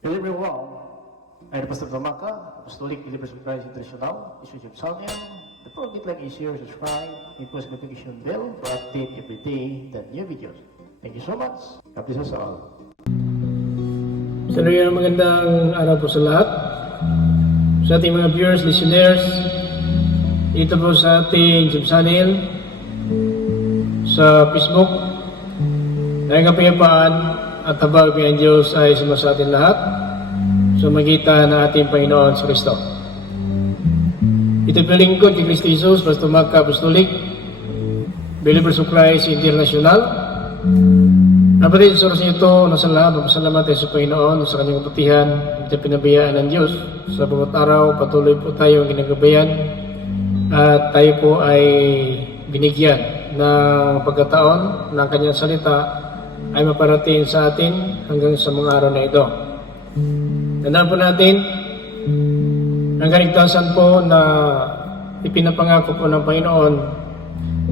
Everyone. I'm Pastor Gamaka, Apostolic Believers of Christ International, Bishop of Salmian. The program like is here, subscribe, and post notification bell for update every day the new videos. Thank you so much. God bless us all. Sa so, magandang araw po sa lahat. Sa ating mga viewers, listeners, dito po sa ating YouTube channel, sa Facebook, dahil kapayapaan at habag ng Diyos ay sumasa atin lahat sa magitan ng ating Panginoon sa Kristo. Ito po lingkod kay Kristo Jesus, Pastor Magka Apostolic, Believers of Christ International, Kapatid, sa oras ito, nasa lahat, magpasalamat tayo sa Panginoon sa kanyang kapatihan at pinabiyaan ng Diyos. Sa bawat araw, patuloy po tayo ang ginagabayan at tayo po ay binigyan ng pagkataon ng kanyang salita ay maparating sa atin hanggang sa mga araw na ito. Tandaan po natin, ang kaligtasan po na ipinapangako po ng Panginoon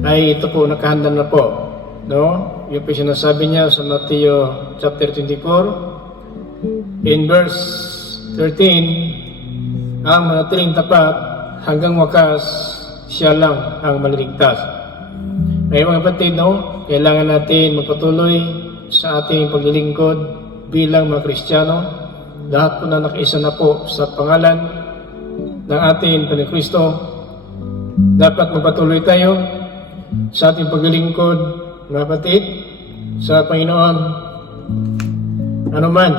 ay ito po, nakahanda na po. No? Yung po sinasabi niya sa Mateo chapter 24 in verse 13 ang manatiling tapat hanggang wakas siya lang ang maliligtas. Kaya mga kapatid, no? kailangan natin magpatuloy sa ating paglilingkod bilang mga Kristiyano. Lahat po na nakaisa na po sa pangalan ng ating Panginoon Kristo. Dapat magpatuloy tayo sa ating paglilingkod, mga kapatid, sa Panginoon. Ano man,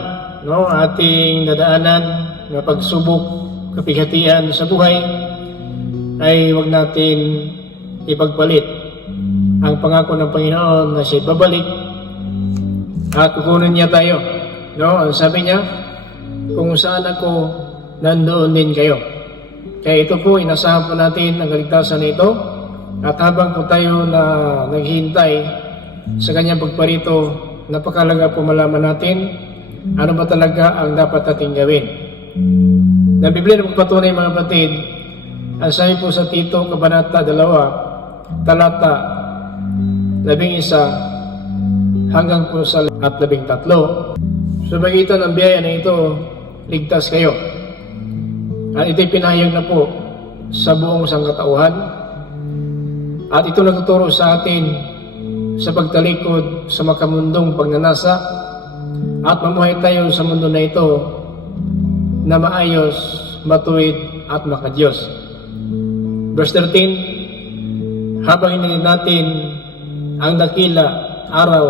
no, ating nadaanan na pagsubok, kapighatian sa buhay, ay huwag natin ipagpalit ang pangako ng Panginoon na siya babalik at kukunin niya tayo. No, ang sabi niya, kung saan ako, nandoon din kayo. Kaya ito po, inasahan po natin ang kaligtasan na ito. At habang po tayo na naghihintay sa kanyang pagparito, napakalaga po malaman natin ano ba talaga ang dapat nating gawin. Na Biblia na patunay mga batid, ang sabi po sa Tito, Kabanata 2, talata 11 hanggang po at 13. Sa magitan ng biyaya na ito, ligtas kayo. At ito'y pinahayag na po sa buong sangkatauhan. At ito nagtuturo sa atin sa pagtalikod sa makamundong pagnanasa at mamuhay tayo sa mundo na ito na maayos, matuwid at makadiyos. Verse 13, habang hiningin natin ang dakila araw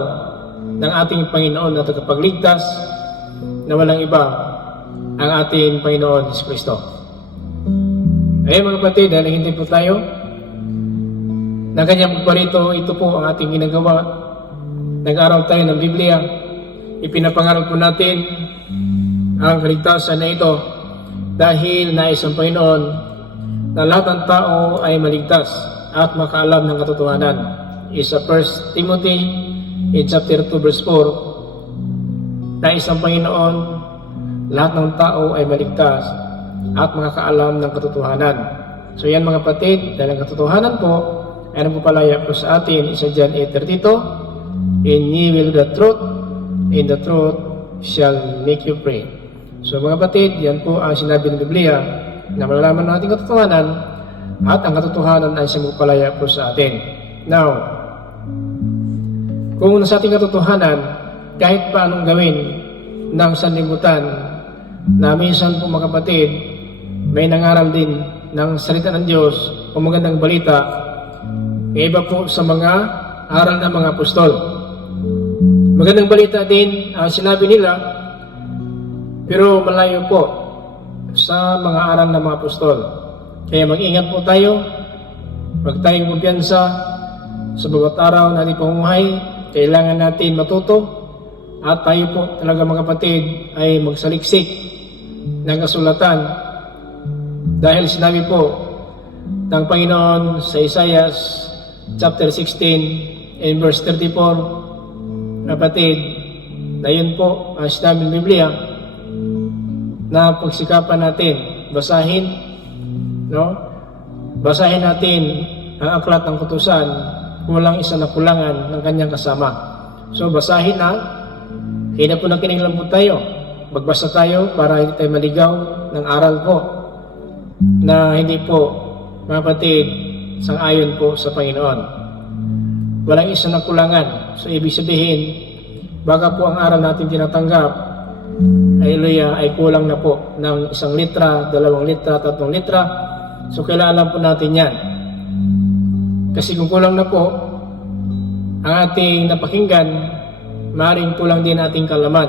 ng ating Panginoon na tagapagligtas na walang iba ang ating Panginoon Jesus Kristo. Ayun mga kapatid, hindi po tayo ng kanyang pagparito, ito po ang ating ginagawa. Nag-araw tayo ng Biblia. Ipinapangarap po natin ang kaligtasan na ito dahil nais ang Panginoon na lahat ng tao ay maligtas at makaalam ng katotohanan. Isa 1 Timothy in chapter 2 verse 4 Nais ang Panginoon lahat ng tao ay maligtas at makakaalam ng katotohanan. So yan mga kapatid, dahil ang katotohanan po ay nagpapalaya po sa atin, isa dyan 8.32, In ye will the truth, in the truth shall make you free. So mga kapatid, yan po ang sinabi ng Biblia na malalaman natin katotohanan at ang katotohanan ay siyang magpalaya po sa atin. Now, kung sa ating katotohanan, kahit pa anong gawin ng sanlibutan, na minsan po mga kapatid, may nangaral din ng salita ng Diyos o magandang balita, iba po sa mga aral ng mga apostol. Magandang balita din ang sinabi nila, pero malayo po sa mga aral ng mga apostol. Kaya mag-ingat po tayo, huwag tayong kumpiyansa sa bawat araw na ating pamumuhay, kailangan natin matuto at tayo po talaga mga kapatid ay magsaliksik ng kasulatan. Dahil sinabi po ng Panginoon sa Isaiah chapter 16 and verse 34 kapatid na yun po ang sinabi ng Biblia na pagsikapan natin basahin no? Basahin natin ang aklat ng kutusan walang isa na kulangan ng kanyang kasama so basahin na na po nakinig lang po tayo magbasa tayo para hindi tayo maligaw ng aral po na hindi po mga kapatid sang-ayon po sa Panginoon. Walang isa na kulangan. So ibig sabihin, baka po ang aral natin tinatanggap, hallelujah, ay kulang na po ng isang litra, dalawang litra, tatlong litra. So kailangan po natin yan. Kasi kung kulang na po, ang ating napakinggan, maaaring kulang din ating kalaman.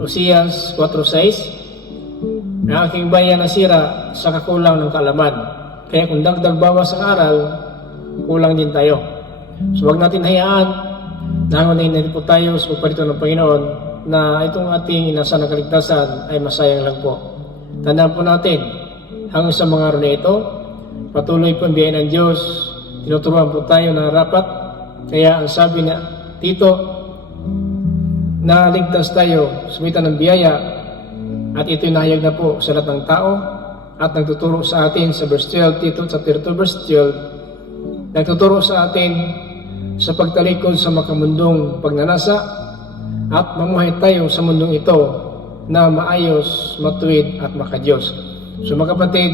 Osias 4.6 Ang aking bayan nasira sa kakulang ng kalaman. Kaya kung dagdag bawas ang aral, kulang din tayo. So huwag natin hayaan na hunayin na po tayo sa pagparito ng Panginoon na itong ating nasa nakaligtasan ay masayang lang po. Tandaan po natin, hanggang sa mga araw na ito, patuloy po ang ng Diyos, tinuturuan po tayo na rapat. Kaya ang sabi na dito, na ligtas tayo sumitan ng biyaya at ito'y nahayag na po sa lahat ng tao at nagtuturo sa atin sa verse 12, Tito chapter 2 verse 12, nagtuturo sa atin sa pagtalikod sa makamundong pagnanasa at mamuhay tayo sa mundong ito na maayos, matuwid at makadiyos. So mga kapatid,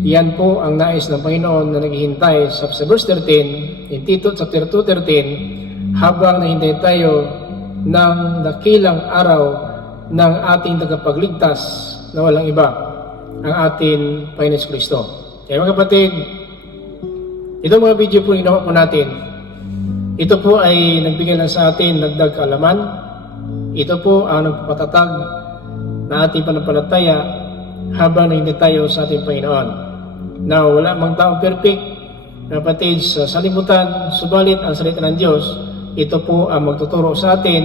yan po ang nais ng Panginoon na naghihintay sa, verse 13, in Tito chapter 2, 13, habang nahintay tayo ng dakilang araw ng ating tagapagligtas na walang iba, ang ating Panginoon Kristo. Kaya mga kapatid, itong mga video po ginawa po natin, ito po ay nagbigay lang sa atin nagdag kaalaman. Ito po ang nagpapatatag na ating panampalataya habang naghintay tayo sa ating Panginoon. Na wala mang taong perfect, kapatid sa salimutan, subalit ang salita ng Diyos, ito po ang magtuturo sa atin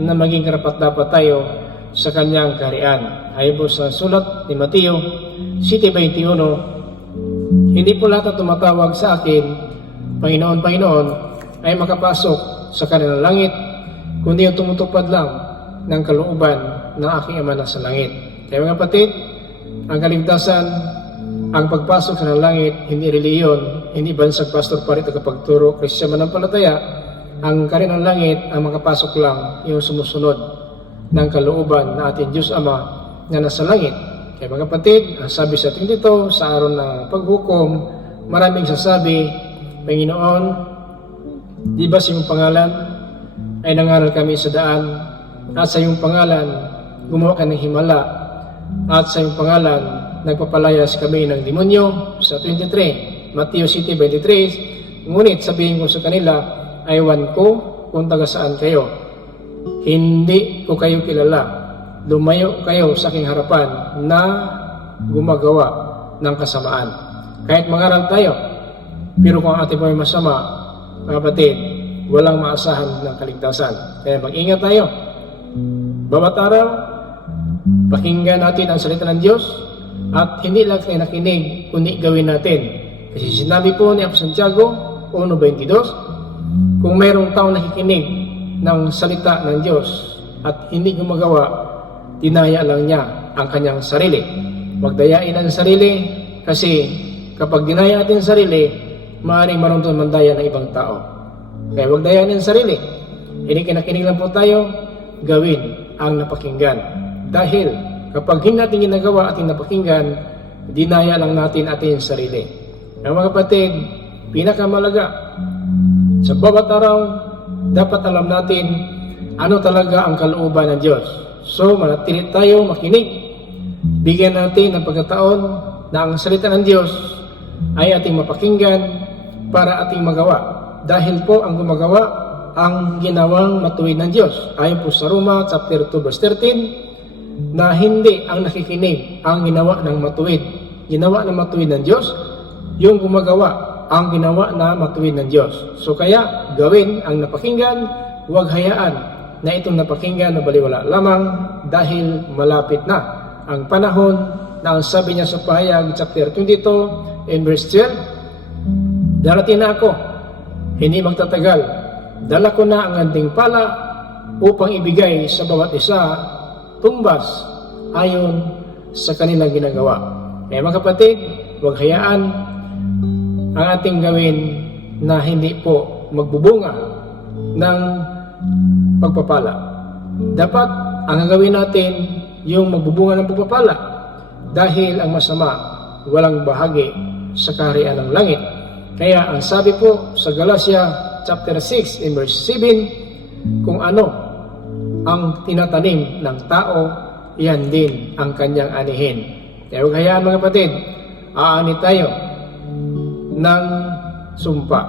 na maging karapat dapat tayo sa kanyang kaharian. Ayon po sa sulat ni Mateo 7.21, Hindi po lahat na tumatawag sa akin, Panginoon, Panginoon, ay makapasok sa kanilang langit, kundi ang tumutupad lang ng kalooban ng aking Ama na sa langit. Kaya mga kapatid, ang kaligtasan, ang pagpasok sa ng langit, hindi reliyon, hindi bansag pastor parit at kapagturo, kasi siya manampalataya, ang karin ng langit, ang makapasok lang yung sumusunod ng kalooban na ating Diyos Ama na nasa langit. Kaya mga kapatid, ang sabi sa ating dito, sa araw ng paghukom, maraming sasabi, Panginoon, di ba sa iyong pangalan ay nangaral kami sa daan at sa iyong pangalan gumawa ka ng himala at sa iyong pangalan nagpapalayas kami ng demonyo sa 23 Matthew City 23 ngunit sabihin ko sa kanila aywan ko kung taga saan kayo. Hindi ko kayo kilala. Lumayo kayo sa aking harapan na gumagawa ng kasamaan. Kahit mangaral tayo pero kung ang ating po ay masama kapatid, walang maasahan ng kaligtasan. Kaya mag-ingat tayo. Bawat araw, pakinggan natin ang salita ng Diyos at hindi lang tayo nakinig, kundi gawin natin. Kasi sinabi po ni Apostol Santiago 1.22, kung mayroong taong nakikinig ng salita ng Diyos at hindi gumagawa, dinaya lang niya ang kanyang sarili. Huwag dayain ang sarili kasi kapag dinaya natin sarili, maaaring marunong mandaya ng ibang tao. Kaya huwag dayanin ang sarili. Hindi kinakinig lang po tayo, gawin ang napakinggan. Dahil kapag hindi natin ginagawa ating napakinggan, dinaya lang natin ating sarili. Ang mga kapatid, pinakamalaga, sa bawat araw, dapat alam natin ano talaga ang kalooban ng Diyos. So, manatili tayo makinig. Bigyan natin ng pagkataon na ang salita ng Diyos ay ating mapakinggan para ating magawa. Dahil po ang gumagawa ang ginawang matuwid ng Diyos. Ayon po sa Roma chapter 2 verse 13 na hindi ang nakikinig ang ginawa ng matuwid. Ginawa ng matuwid ng Diyos, yung gumagawa ang ginawa na matuwid ng Diyos. So kaya gawin ang napakinggan, huwag hayaan na itong napakinggan na baliwala lamang dahil malapit na ang panahon na ang sabi niya sa pahayag chapter 22 in verse 12 Darating na ako, hindi magtatagal. Dala ko na ang anding pala upang ibigay sa bawat isa tumbas ayon sa kanilang ginagawa. Kaya mga kapatid, huwag hayaan ang ating gawin na hindi po magbubunga ng pagpapala. Dapat ang gagawin natin yung magbubunga ng pagpapala dahil ang masama walang bahagi sa kaharian ng langit. Kaya ang sabi po sa Galatia chapter 6 in verse 7, kung ano ang tinatanim ng tao, yan din ang kanyang anihin. Kaya huwag mga kapatid, aani tayo ng sumpa.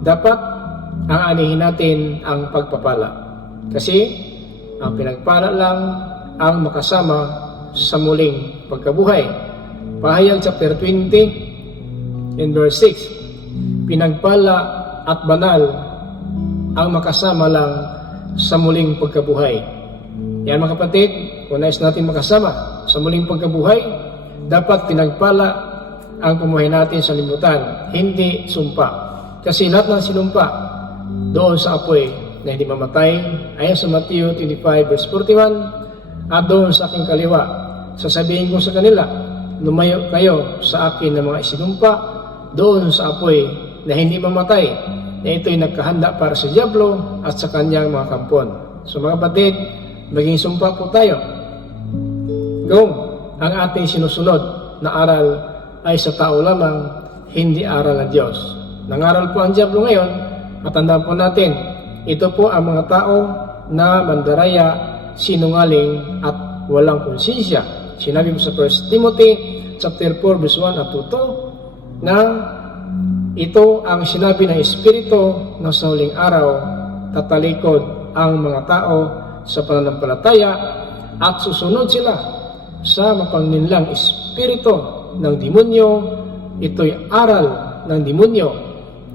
Dapat ang anihin natin ang pagpapala. Kasi ang pinagpala lang ang makasama sa muling pagkabuhay. Pahayag chapter 20 in verse 6, Pinagpala at banal ang makasama lang sa muling pagkabuhay. Yan mga kapatid, kung nais natin makasama sa muling pagkabuhay, dapat pinagpala ang pumuhay natin sa limutan, hindi sumpa. Kasi lahat ng sinumpa doon sa apoy na hindi mamatay, ayon sa Matthew 25 verse 41, at doon sa aking kaliwa, sasabihin ko sa kanila, lumayo kayo sa akin ng mga isinumpa doon sa apoy na hindi mamatay, na ito'y nagkahanda para sa Diablo at sa kanyang mga kampon. So mga kapatid, maging sumpa po tayo. Kung ang ating sinusunod na aral ay sa tao lamang, hindi aral ng Diyos. Nangaral po ang Diablo ngayon, at tandaan po natin, ito po ang mga tao na mandaraya, sinungaling at walang konsensya. Sinabi po sa 1 Timothy chapter 4 verse 1 at 2 na ito ang sinabi ng Espiritu na sa huling araw tatalikod ang mga tao sa pananampalataya at susunod sila sa mapangninlang espiritu ng demonyo. Ito'y aral ng demonyo.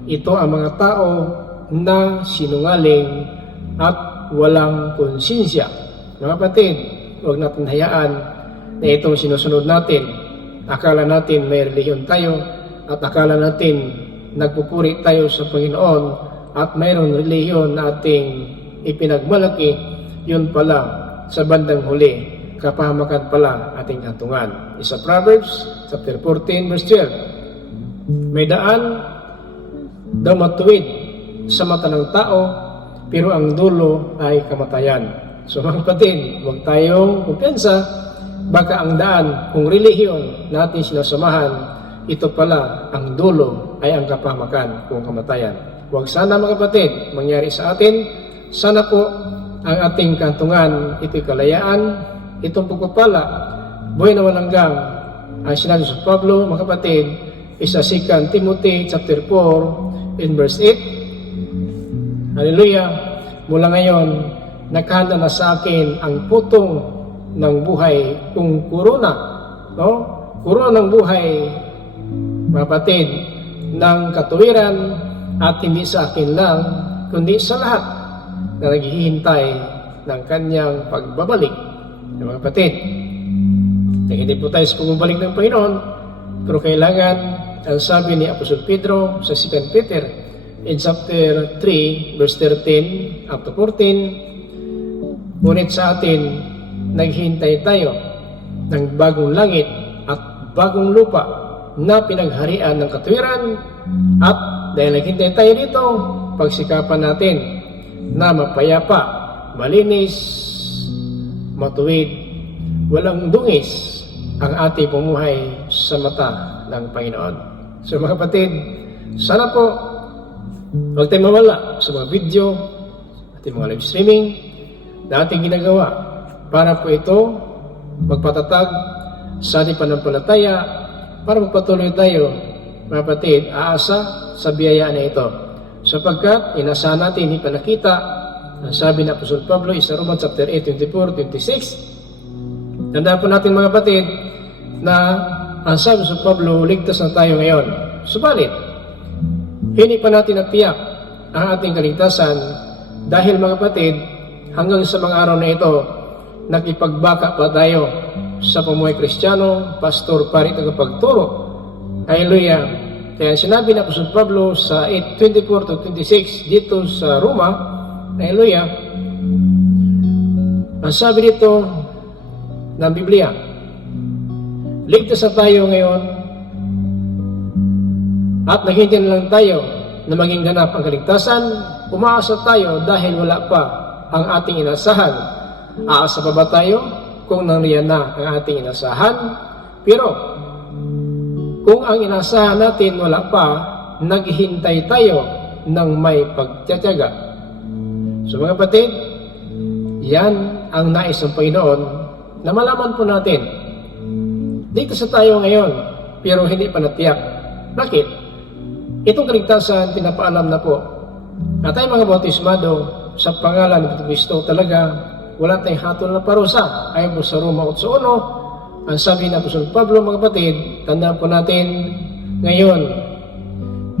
Ito ang mga tao na sinungaling at walang konsensya. Mga kapatid, huwag natin hayaan na itong sinusunod natin. Akala natin may reliyon tayo at akala natin nagpupuri tayo sa Panginoon at mayroong reliyon na ating ipinagmalaki, yun pala sa bandang huli, kapahamakan pala ating hatungan. Isa Proverbs, chapter 14, verse 12. May daan daw matuwid sa mata ng tao, pero ang dulo ay kamatayan. So mga kapatid, huwag tayong kumpiyansa, baka ang daan, kung relihiyon natin sinasamahan, ito pala ang dulo ay ang kapamakan kung kamatayan. Huwag sana mga kapatid mangyari sa atin. Sana po ang ating kantungan ito'y kalayaan, itong pagpapala, buhay na walang ang sinabi sa Pablo, mga kapatid, isa 2 Timothy chapter 4 in verse 8. Hallelujah! Mula ngayon, naghanda na sa akin ang putong ng buhay kung kuruna, no? Kuruna ng buhay mga kapatid, ng katuwiran at hindi sa akin lang, kundi sa lahat na naghihintay ng kanyang pagbabalik. Mga kapatid, na hindi po tayo sa pagbabalik ng Panginoon, pero kailangan, ang sabi ni Apostol Pedro sa 2 Peter, in chapter 3, verse 13 up to 14, ngunit sa atin, naghihintay tayo ng bagong langit at bagong lupa na pinagharian ng katwiran at dahil naghintay tayo dito, pagsikapan natin na mapayapa, malinis, matuwid, walang dungis ang ating pumuhay sa mata ng Panginoon. So mga kapatid, sana po huwag tayong mawala sa mga video, ating mga live streaming na ating ginagawa para po ito magpatatag sa ating panampalataya para magpatuloy tayo, mga kapatid, aasa sa biyaya na ito. Sapagkat inasahan natin, hindi nakita, ang sabi ng Apostol Pablo, isa Roman chapter 8, 24, 26. Tandaan po natin mga kapatid, na ang sabi sa Pablo, ligtas na tayo ngayon. Subalit, hindi pa natin natiyak ang ating kaligtasan dahil mga kapatid, hanggang sa mga araw na ito, nakipagbaka pa tayo sa pamuhay kristyano, pastor, pari, tagapagturo. Hallelujah. Kaya sinabi na Apostol Pablo sa 8.24 to 26 dito sa Roma, Hallelujah, ang sabi dito ng Biblia, ligtas na tayo ngayon at naghintay na lang tayo na maging ganap ang kaligtasan, umaasa tayo dahil wala pa ang ating inasahan. Aasa pa ba tayo? Kung nangyari na ang ating inasahan. Pero kung ang inasahan natin wala pa, naghihintay tayo ng may pagtsatsaga. So mga kapatid, yan ang nais ng Panginoon na malaman po natin. Dito sa tayo ngayon, pero hindi pa natiyak. Bakit? Itong kaligtasan, pinapaalam na po. At tayo mga bautismado, sa pangalan ng Kristo talaga, wala tayong hatol na parusa. Ayon po sa Roma 8.1, ang sabi ng Apostol Pablo, mga kapatid, tandaan po natin, ngayon,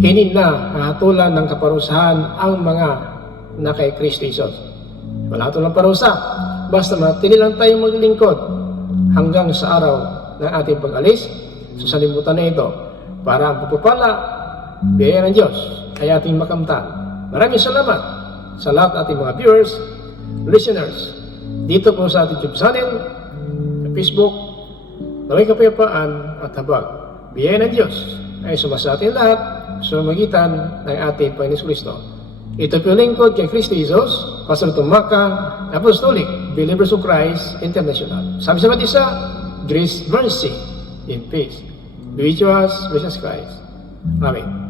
hinin na hahatulan ng kaparusahan ang mga na kay Kristo Jesus. Wala hatol ng parusa. Basta matili lang tayong maglilingkod hanggang sa araw ng ating pag-alis sa salimutan na ito para ang pagpapala, biyaya ng Diyos ay ating makamtan. Maraming salamat sa lahat ng ating mga viewers, listeners, dito po sa ating YouTube channel, Facebook, Naway kapayapaan at habag. Biyaya ng Diyos ay sumasa atin lahat sa magitan ng ating Panginoon Kristo. Ito po lingkod kay Kristo Jesus, Pastor Tumaka, Apostolic, Believers of Christ International. Sabi sa isa, grace, mercy, in peace. Be with us, Jesus Christ. Amen.